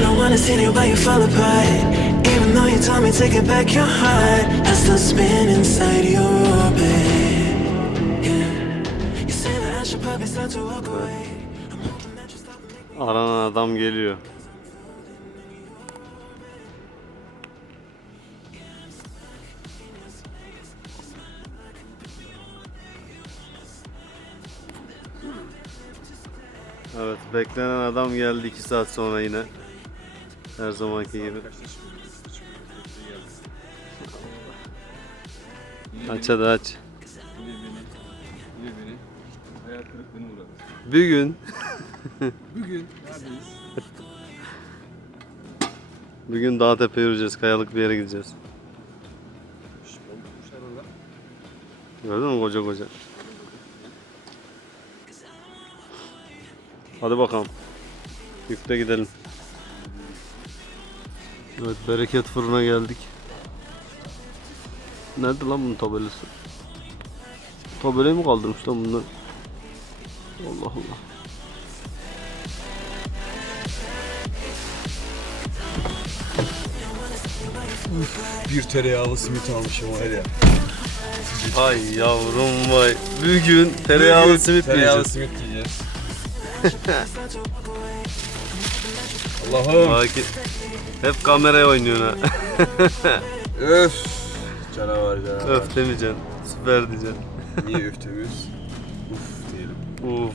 Don't wanna see the way you fall apart. Even though you told me to get back your heart, I still spin inside your orbit. Yeah. You say that I should probably start to walk away. You. Aranan adam geliyor. Evet beklenen adam geldi 2 saat sonra yine. Her zamanki gibi. Aç hadi aç. Bile beni hayal kırıklığına uğradı. Bir gün Bugün neredeyiz? Bugün dağ tepe yürüyeceğiz. Kayalık bir yere gideceğiz. Gördün mü koca koca? Hadi bakalım. Yükle gidelim. Evet bereket fırına geldik. Nerede lan bunun tabelası? Tabelayı mı kaldırmış lan bunlar? Allah Allah. Bir tereyağlı simit almışım var ya. Ay yavrum vay. Bugün tereyağlı simit Tereyağlı simit yiyeceğiz. Allah'ım. Hep kameraya oynuyorsun ha. Öf. Canavar canavar. Öf demeyeceksin. Süper diyeceksin. Niye öf demiyoruz? Uf diyelim. Uf.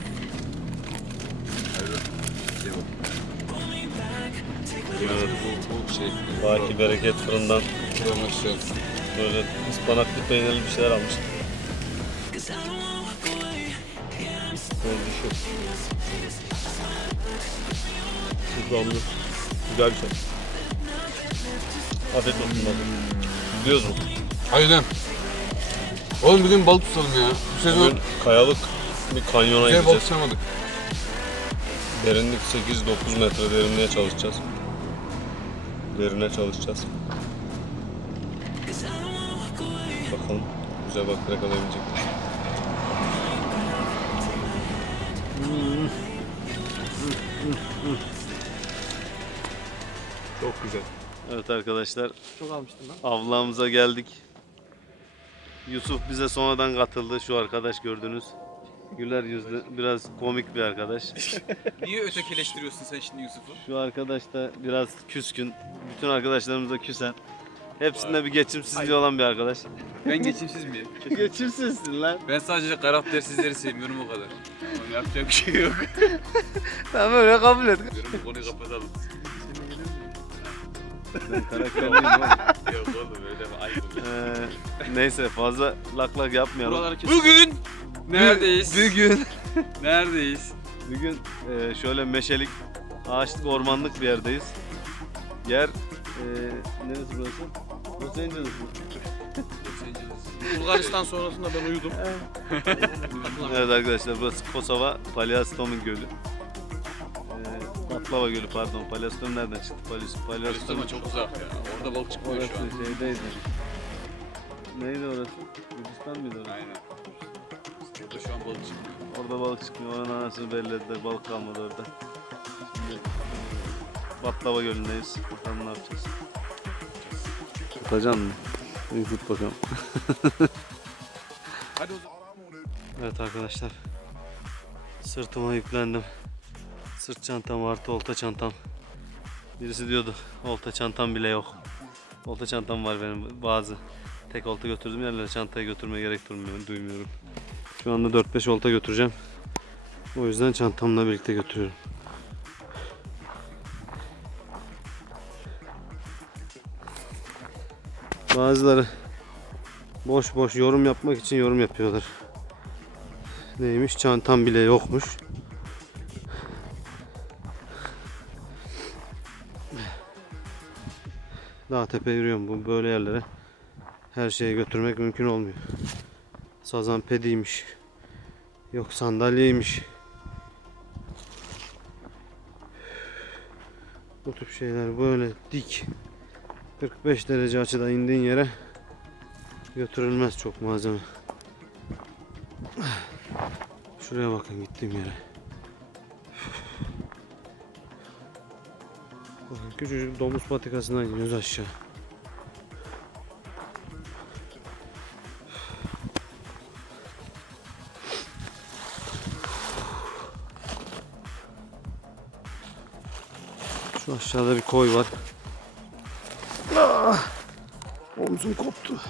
Bak. Şey bak. Evet. Bu, bu şey. Baki bereket fırından Promosyon. böyle ıspanaklı peynirli bir şeyler almıştım. Böyle düşün. Sıklamlı. Güzel bir şey. Afiyet olsun bak. Biliyoruz mu? Hadi lan. Oğlum bugün balık tutalım ya. Bu sezon Bugün kayalık bir kanyona güzel balık gideceğiz. tutamadık. Derinlik 8-9 metre derinliğe çalışacağız. Derine çalışacağız. Bakalım güzel balık yakalayabilecek miyiz? Çok güzel. Evet arkadaşlar Çok almıştım ben. avlamıza geldik. Yusuf bize sonradan katıldı şu arkadaş gördünüz. Güler yüzlü biraz komik bir arkadaş. Niye ötekileştiriyorsun sen şimdi Yusuf'u? Şu arkadaş da biraz küskün. Bütün arkadaşlarımız da küsen. Hepsinde bir geçimsizliği olan bir arkadaş. Ben geçimsiz miyim? Geçimsizsin lan. Ben sadece karaktersizleri sevmiyorum o kadar. Ama yapacak bir şey yok. Tamam öyle kabul et. Diyorum bu konuyu kapatalım. Ben karakterliyim oğlum. yok oğlum öyle mi? Olur. Ee, neyse fazla lak lak yapmayalım. Bugün neredeyiz? Bugün Neredeyiz? Bugün e, şöyle meşelik, ağaçlık, ormanlık bir yerdeyiz. Yer e, neresi burası? Los Angeles mı? Bulgaristan sonrasında ben uyudum. Evet arkadaşlar burası Kosova Palyastom'un gölü. Baklava gölü pardon. Palyastom nereden çıktı? Palyas, Palyastom Ama çok uzak ya. Orada balık çıkmıyor Orası şu an. şeydeydi. Neydi orası? Gürcistan mıydı orası? Aynen. Burada şu an balık çıkmıyor. Orada balık çıkmıyor. Oranın anasını bellediler. Balık kalmadı orada. Şimdi Baklava Gölü'ndeyiz. Bakalım ne yapacağız. Tutacaksın mı? İyi tut bakalım. Hadi o zaman. Evet arkadaşlar. Sırtıma yüklendim. Sırt çantam artı olta çantam. Birisi diyordu olta çantam bile yok. Olta çantam var benim bazı. Tek olta götürdüğüm yerlere çantayı götürmeye gerek duymuyorum. Şu anda 4-5 olta götüreceğim. O yüzden çantamla birlikte götürüyorum. Bazıları boş boş yorum yapmak için yorum yapıyorlar. Neymiş? Çantam bile yokmuş. Dağ tepe yürüyorum bu böyle yerlere. Her şeyi götürmek mümkün olmuyor. Sazan pediymiş. Yok sandalyeymiş. Bu tip şeyler böyle dik 45 derece açıda indiğin yere götürülmez çok malzeme. Şuraya bakın gittiğim yere. Küçücük domuz patikasından iniyoruz aşağı. Şu aşağıda bir koy var. Ah! Omzum koptu.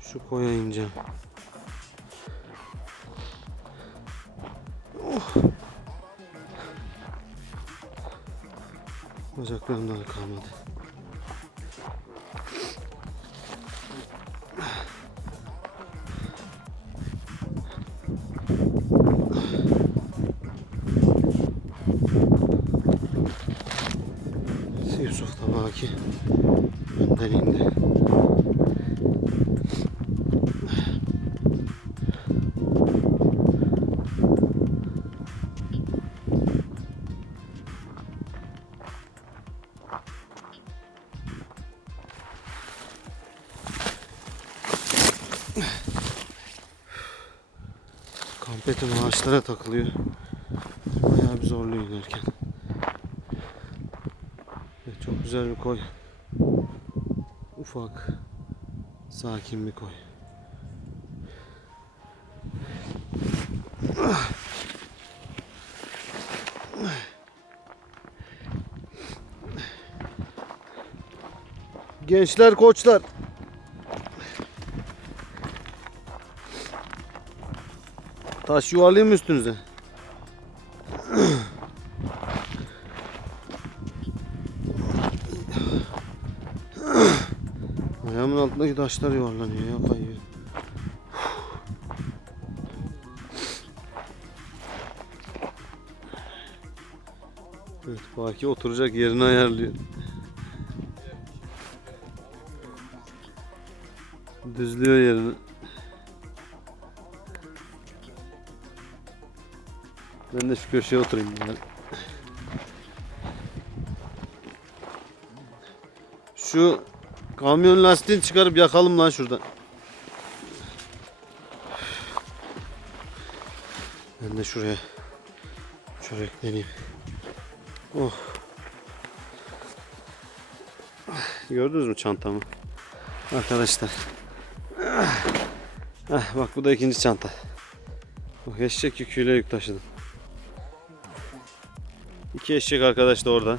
Şu koya ineceğim. Bacaklarımda da kalmadı. Ağaçlara takılıyor. Bayağı bir zorluyor inerken. Evet, çok güzel bir koy. Ufak, sakin bir koy. Gençler, koçlar. Taş yuvarlayayım mı üstünüze? Ayağımın altındaki taşlar yuvarlanıyor ya kayıyor. Evet, Baki oturacak yerini ayarlıyor. Düzlüyor yerini. Ben de şu köşeye oturayım yani. Şu kamyon lastiğini çıkarıp yakalım lan şuradan. Ben de şuraya çörekleneyim. Oh. Gördünüz mü çantamı? Arkadaşlar. Ah, bak bu da ikinci çanta. Bak eşek yüküyle yük taşıdım. İki eşek arkadaş da orada.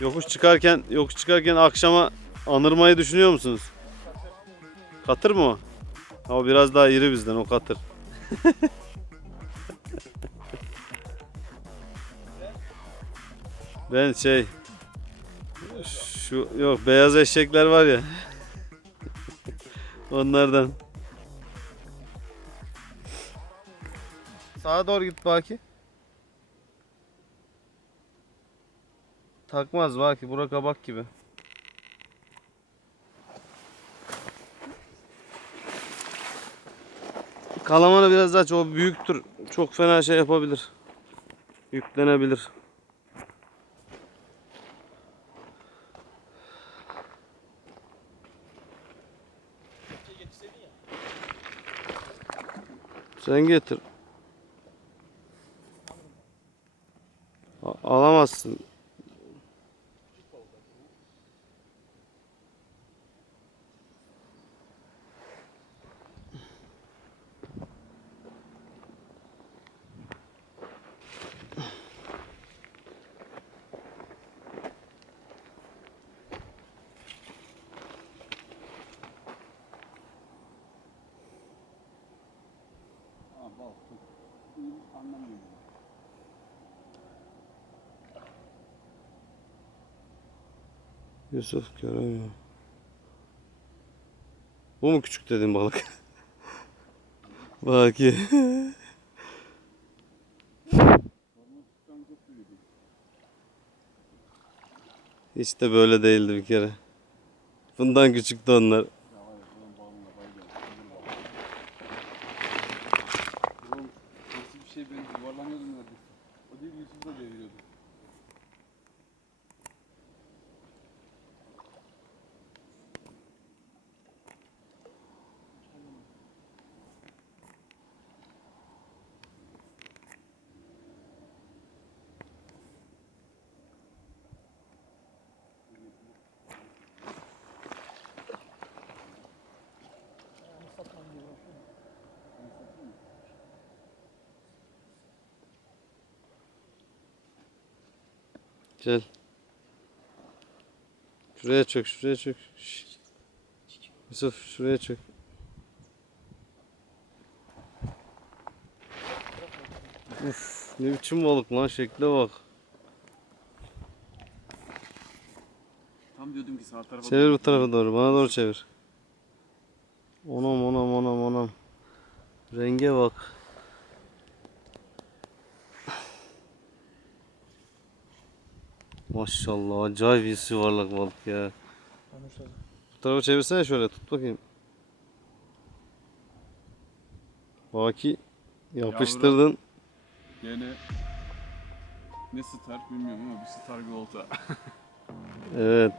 Yokuş çıkarken, yokuş çıkarken akşama anırmayı düşünüyor musunuz? Katır mı O biraz daha iri bizden o katır. ben şey şu yok beyaz eşekler var ya. Onlardan. Sağa doğru git Baki. Takmaz Baki. Bura kabak gibi. Kalamanı biraz aç. O büyüktür. Çok fena şey yapabilir. Yüklenebilir. Sen getir. Yusuf göremiyor. Bu mu küçük dediğin balık? Baki. Hiç de böyle değildi bir kere. Bundan küçüktü onlar. Oğlum nasıl bir şey ben yuvarlanıyordum neredeyse. O değil Yusuf da deviriyordu. Gel. Şuraya çök, şuraya çök. Şş. Yusuf şuraya çök. Uf, ne biçim balık lan şekle bak. Tam diyordum ki sağ tarafa Çevir bu tarafa doğru, bana doğru çevir. Onam onam onam onam. Renge bak. Maşallah acayip bir yuvarlak balık ya. Bu tarafa çevirsene şöyle tut bakayım. Baki yapıştırdın. Gene ne star bilmiyorum ama bir star bir olta. Evet.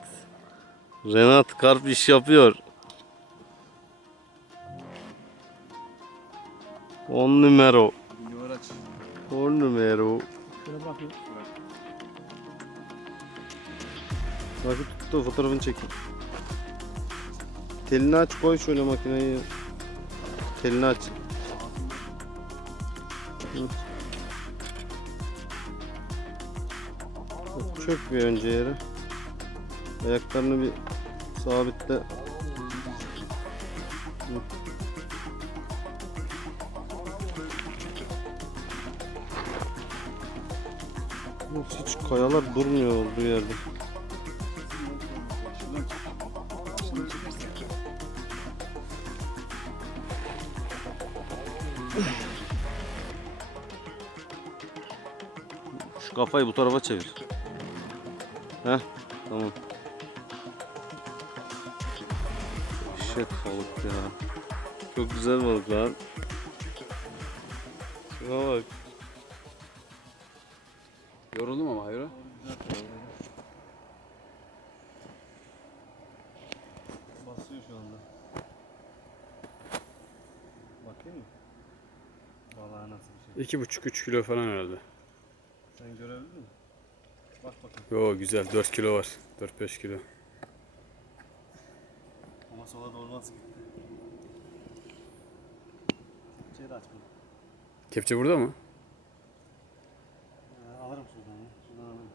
Renat Karp iş yapıyor. 10 numara. Bir aç. 10 numara. Şöyle bakayım. Bak tut da fotoğrafını çekeyim. Telini aç koy şöyle makineyi. Telini aç. Çök bir önce yere. Ayaklarını bir sabitle. Hiç kayalar durmuyor olduğu yerde. Kafayı bu tarafa çevir. Heh, tamam. Şet balık ya. Çok güzel balık lan. Şuna bak. Yoruldum ama hayır. Basıyor şu anda. Bakayım mı? Vallahi nasıl bir şey. 2,5-3 kilo falan herhalde. Bak bakayım. Yo güzel 4 kilo var. 4-5 kilo. Ama sola doğru nasıl gitti? İçeri aç bunu. Kepçe burada mı? Ee, alırım şuradan ya. Şuradan alırım.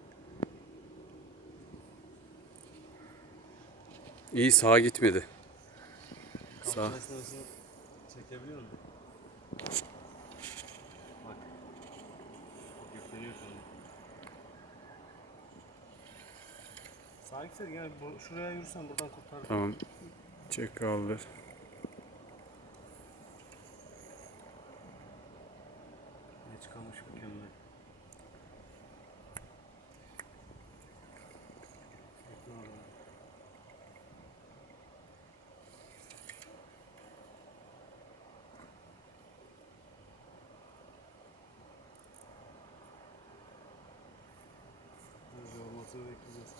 İyi sağa gitmedi. Sağ. Çekebiliyor musun? Bak. Yükleniyor şu anda. Sağa gitsene gel bu- şuraya yürüsen buradan kurtar. Tamam. Çek kaldır. Ne çıkarmış mükemmel. Bekle orada. Böyle olmasını bekleyeceğiz.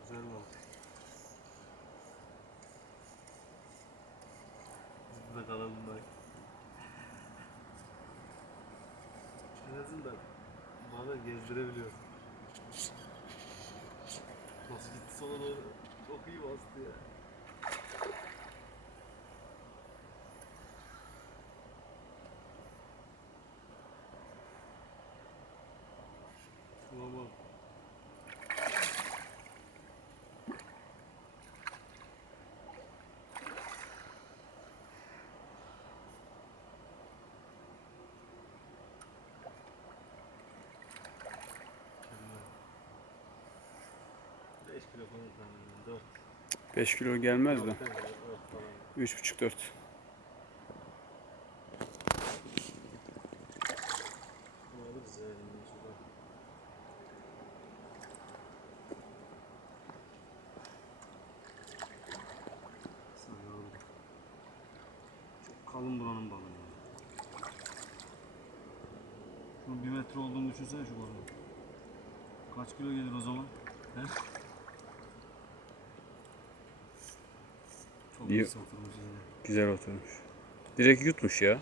Güzel balık. Biz burada kalalım bak. En azından bana gezdirebiliyor. Nasıl gitti sola doğru? Çok iyi bastı ya. Şuna bak. Beş kilo falan tahminen. Dört. 5 kilo gelmez de. Evet, falan. 3,5-4. Bunu alırız ya elimden şuradan. Sana aldım. Çok kalın buranın balığı ya. Şu bir metre olduğunu düşünsene şu balığın. Kaç kilo gelir o zaman? He? Çok İyi. iyi satılmış yine. Oturmuş. Direkt yutmuş ya.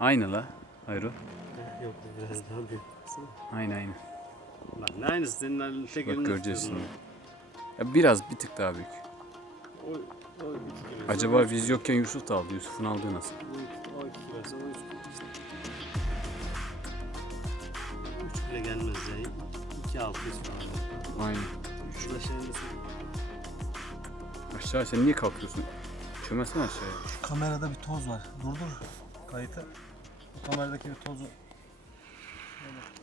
Aynı la. Hayro. Yok biraz daha büyük. Aynı aynı. Lan ne aynısı senin tek Bak şimdi. Ya biraz bir tık daha büyük. O, o. Acaba biz yokken Yusuf da aldı. Yusuf'un aldığı nasıl? Üç kilo işte. Üç bile gelmez ya. İki altı yüz falan. Aynen. Aşağı sen niye kalkıyorsun? Çömesene aşağıya. Kamerada bir toz var. Durdur kayıtı. Bu kameradaki bir tozu Evet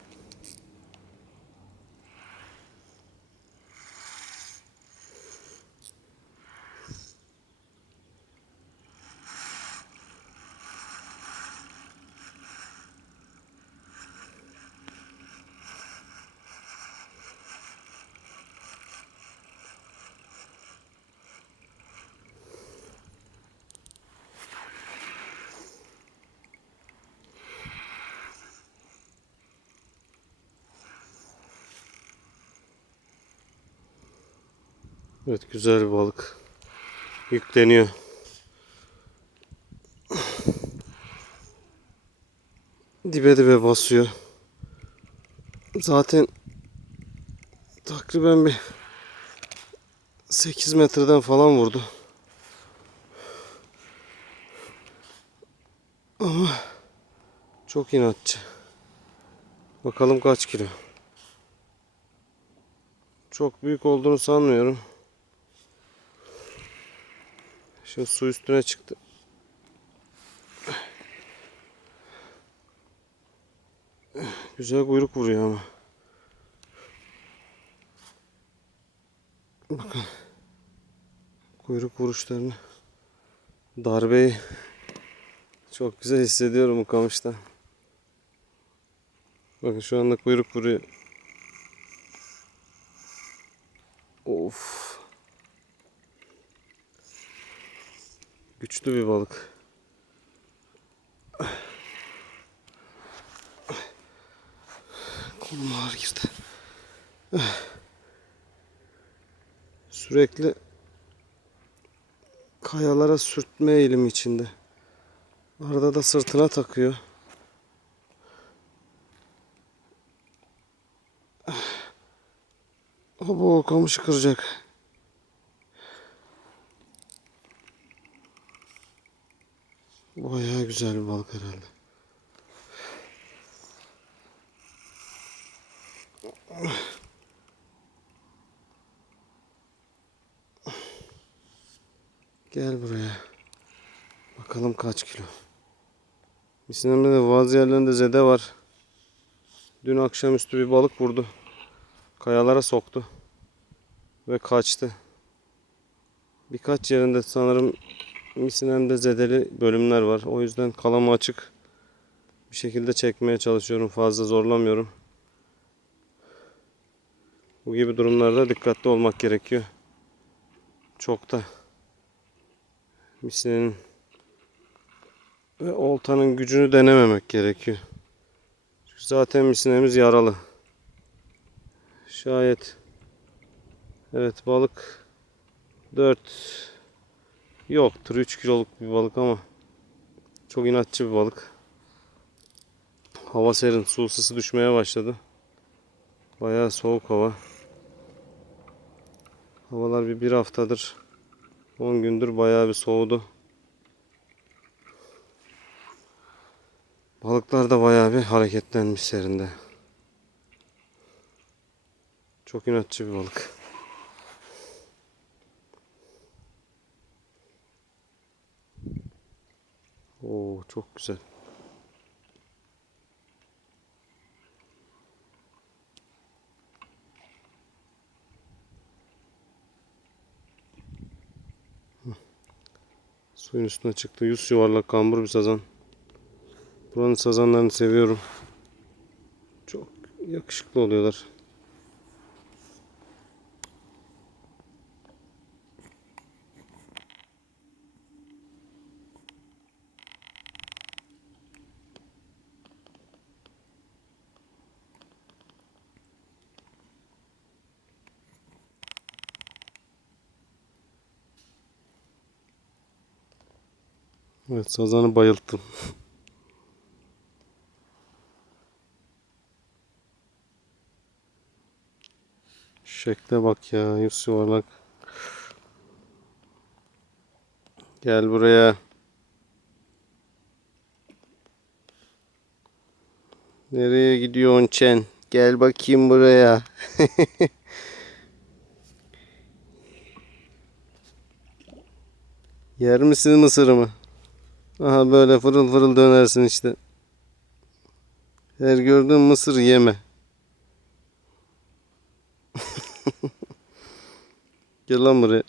güzel bir balık. Yükleniyor. Dibe dibe basıyor. Zaten takriben bir 8 metreden falan vurdu. Ama çok inatçı. Bakalım kaç kilo. Çok büyük olduğunu sanmıyorum. Şimdi su üstüne çıktı. Güzel kuyruk vuruyor ama. Bakın. Kuyruk vuruşlarını. Darbeyi çok güzel hissediyorum bu kamışta. Bakın şu anda kuyruk vuruyor. Of. Güçlü bir balık. Kolum ağır girdi. Sürekli kayalara sürtme eğilimi içinde. Arada da sırtına takıyor. Abo kamışı kıracak. Bayağı güzel bir balık herhalde. Gel buraya. Bakalım kaç kilo. Misinemde de bazı yerlerinde zede var. Dün akşamüstü bir balık vurdu. Kayalara soktu. Ve kaçtı. Birkaç yerinde sanırım Misinemde zedeli bölümler var. O yüzden kalamı açık bir şekilde çekmeye çalışıyorum. Fazla zorlamıyorum. Bu gibi durumlarda dikkatli olmak gerekiyor. Çok da misinenin ve oltanın gücünü denememek gerekiyor. Çünkü zaten misinemiz yaralı. Şayet evet balık 4 Yoktur 3 kiloluk bir balık ama çok inatçı bir balık. Hava serin, su ısısı düşmeye başladı. Bayağı soğuk hava. Havalar bir, bir haftadır 10 gündür bayağı bir soğudu. Balıklar da bayağı bir hareketlenmiş serinde. Çok inatçı bir balık. Oo çok güzel. Suyun üstüne çıktı. Yüz yuvarlak kambur bir sazan. Buranın sazanlarını seviyorum. Çok yakışıklı oluyorlar. Evet sazanı bayılttım. Şekle bak ya yüz yuvarlak. Gel buraya. Nereye gidiyorsun Çen? Gel bakayım buraya. Yer misin mısırımı? Aha böyle fırıl fırıl dönersin işte. Her gördüğün mısır yeme. Gel lan buraya.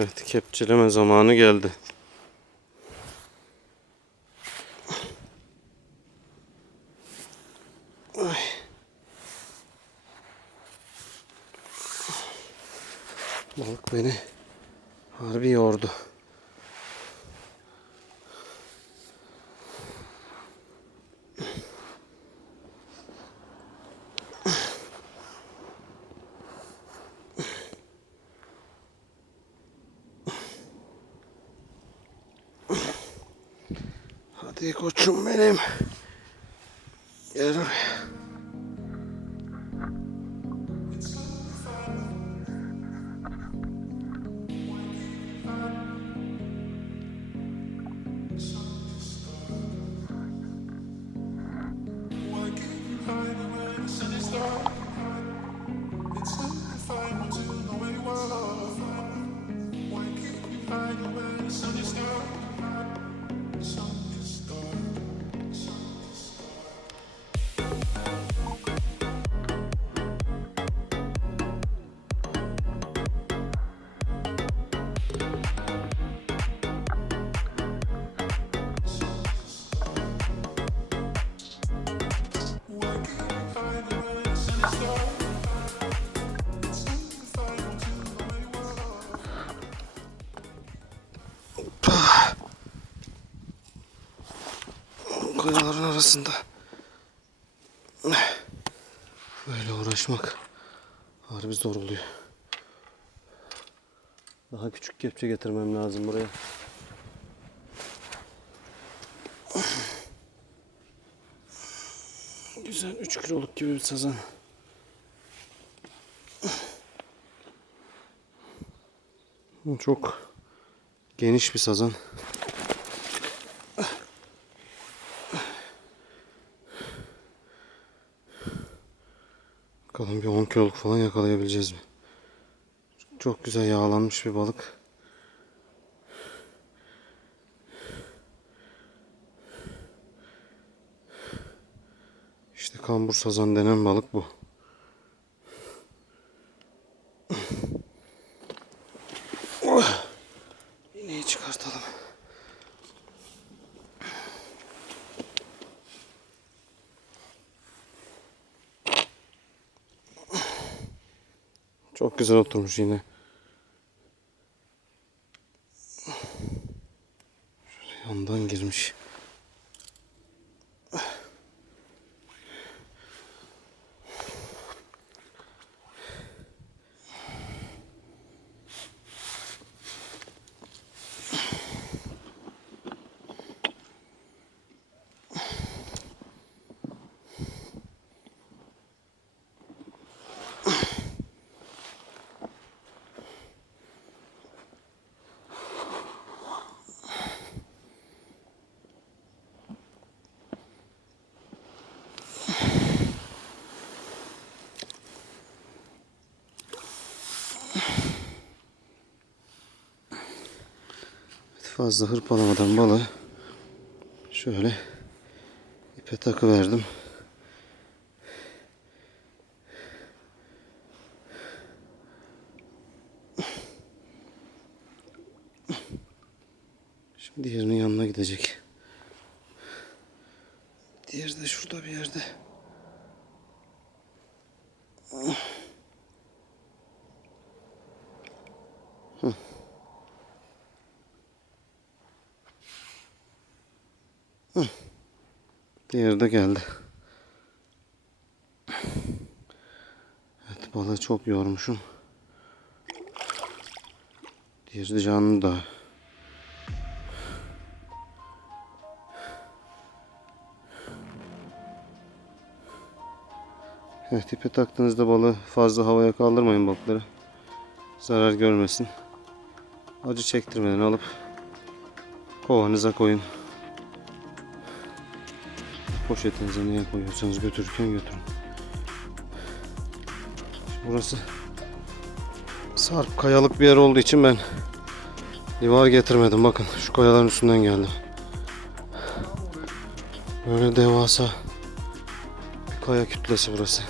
Evet kepçeleme zamanı geldi. Balık beni harbi yordu. Arasında. Böyle uğraşmak harbi zor oluyor. Daha küçük kepçe getirmem lazım buraya. Güzel 3 kiloluk gibi bir sazan. Çok geniş bir sazan. Bakalım bir 10 kiloluk falan yakalayabileceğiz mi? Çok güzel yağlanmış bir balık. İşte kambur sazan denen balık bu. Oh! İğneyi çıkartalım. Çok güzel oturmuş yine. Şöyle yandan girmiş. Fazla hırpalamadan balığı şöyle ipe takı verdim. Şimdi diğerinin yanına gidecek. Diğeri de şurada bir yerde. Diğeri de geldi. Evet balığı çok yormuşum. Diğeri de canlı da. Evet ipe taktığınızda balığı fazla havaya kaldırmayın balıkları. Zarar görmesin. Acı çektirmeden alıp kovanıza koyun. Poşetinize niye koyuyorsanız götürürken götürün. Burası sarp kayalık bir yer olduğu için ben livar getirmedim. Bakın şu kayaların üstünden geldi. Böyle devasa bir kaya kütlesi burası.